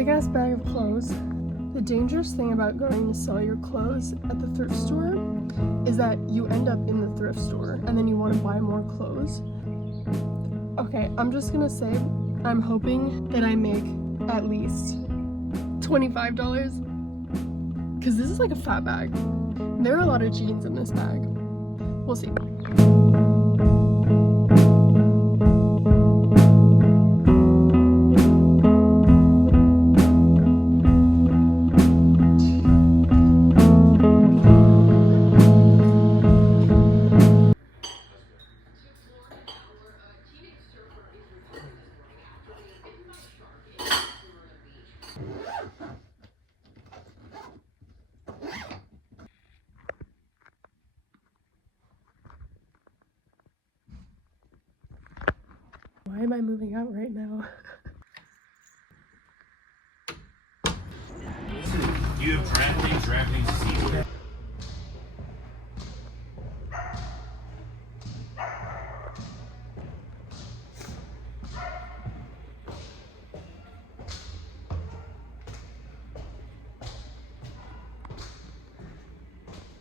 big ass bag of clothes. The dangerous thing about going to sell your clothes at the thrift store is that you end up in the thrift store and then you want to buy more clothes. Okay, I'm just gonna say I'm hoping that I make at least $25 because this is like a fat bag. There are a lot of jeans in this bag. We'll see. Why am I moving out right now? You have drafting season.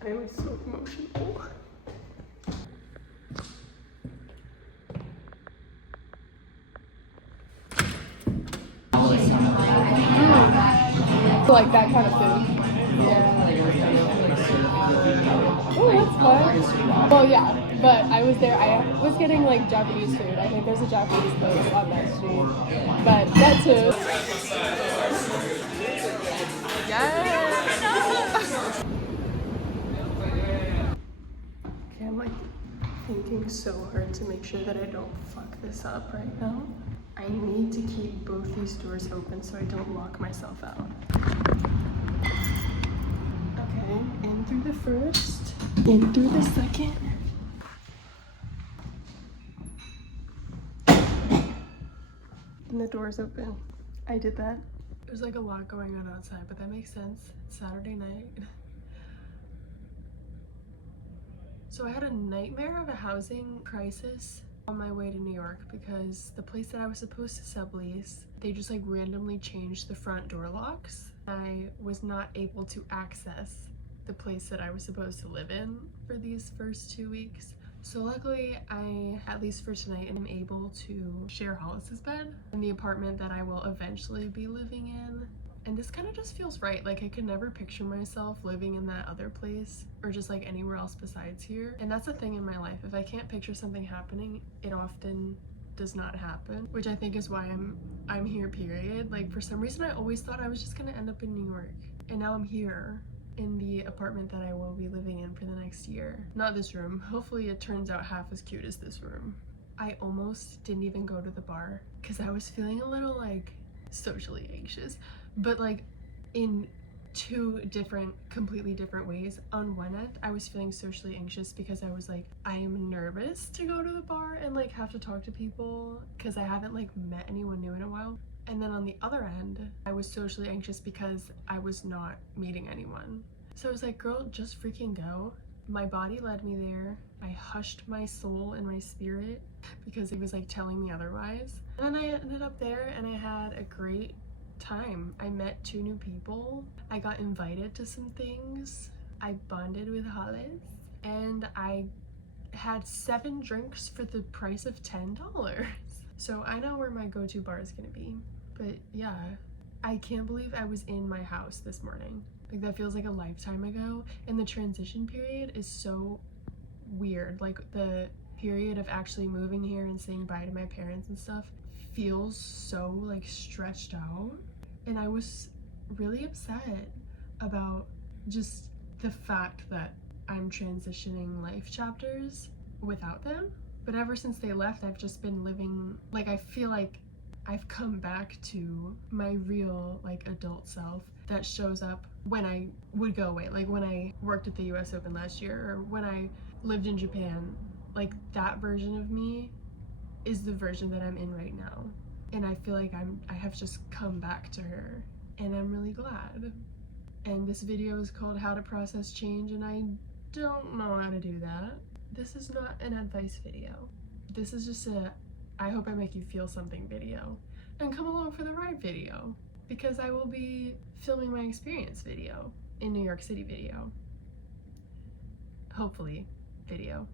I was so emotional. Like that kind of food. Yeah. Oh, that's fun. Well, yeah, but I was there. I was getting like Japanese food. I think there's a Japanese place on that street. But that too. Yes. Okay, I'm like thinking so hard to make sure that I don't fuck this up right now. I need to keep both these doors open so I don't lock myself out. Okay, in through the first, in through the second. And the door's open. I did that. There's like a lot going on outside, but that makes sense. It's Saturday night. So I had a nightmare of a housing crisis on my way to New York because the place that I was supposed to sublease, they just like randomly changed the front door locks. I was not able to access the place that I was supposed to live in for these first 2 weeks. So luckily, I, at least for tonight, am able to share Hollis's bed in the apartment that I will eventually be living in. And this kind of just feels right. Like I could never picture myself living in that other place or just like anywhere else besides here. And that's the thing in my life. If I can't picture something happening, it often does not happen, which I think is why I'm here, period. Like for some reason, I always thought I was just gonna end up in New York. And now I'm here in the apartment that I will be living in for the next year. Not this room. Hopefully it turns out half as cute as this room. I almost didn't even go to the bar because I was feeling a little like socially anxious, but like in two different, completely different ways. On one end, I was feeling socially anxious because I was like, I am nervous to go to the bar and like have to talk to people because I haven't like met anyone new in a while. And then on the other end, I was socially anxious because I was not meeting anyone. So I was like, girl, just freaking go. My body led me there. I hushed my soul and my spirit because it was like telling me otherwise. And then I ended up there and I had a great time. I met 2 new people. I got invited to some things. I bonded with Hollis and I had 7 drinks for the price of $10. So I know where my go-to bar is gonna be. But yeah, I can't believe I was in my house this morning. Like that feels like a lifetime ago. And the transition period is so weird. Like the period of actually moving here and saying bye to my parents and stuff feels so like stretched out. And I was really upset about just the fact that I'm transitioning life chapters without them. But ever since they left, I've just been living, like I feel like I've come back to my real like adult self that shows up when I would go away, like when I worked at the US Open last year or when I lived in Japan. Like that version of me is the version that I'm in right now. And I feel like I have just come back to her and I'm really glad. And this video is called How to Process Change and I don't know how to do that. This is not an advice video. This is just a I hope I make you feel something video. And come along for the ride video. because I will be filming my experience video in New York City video. Hopefully, video.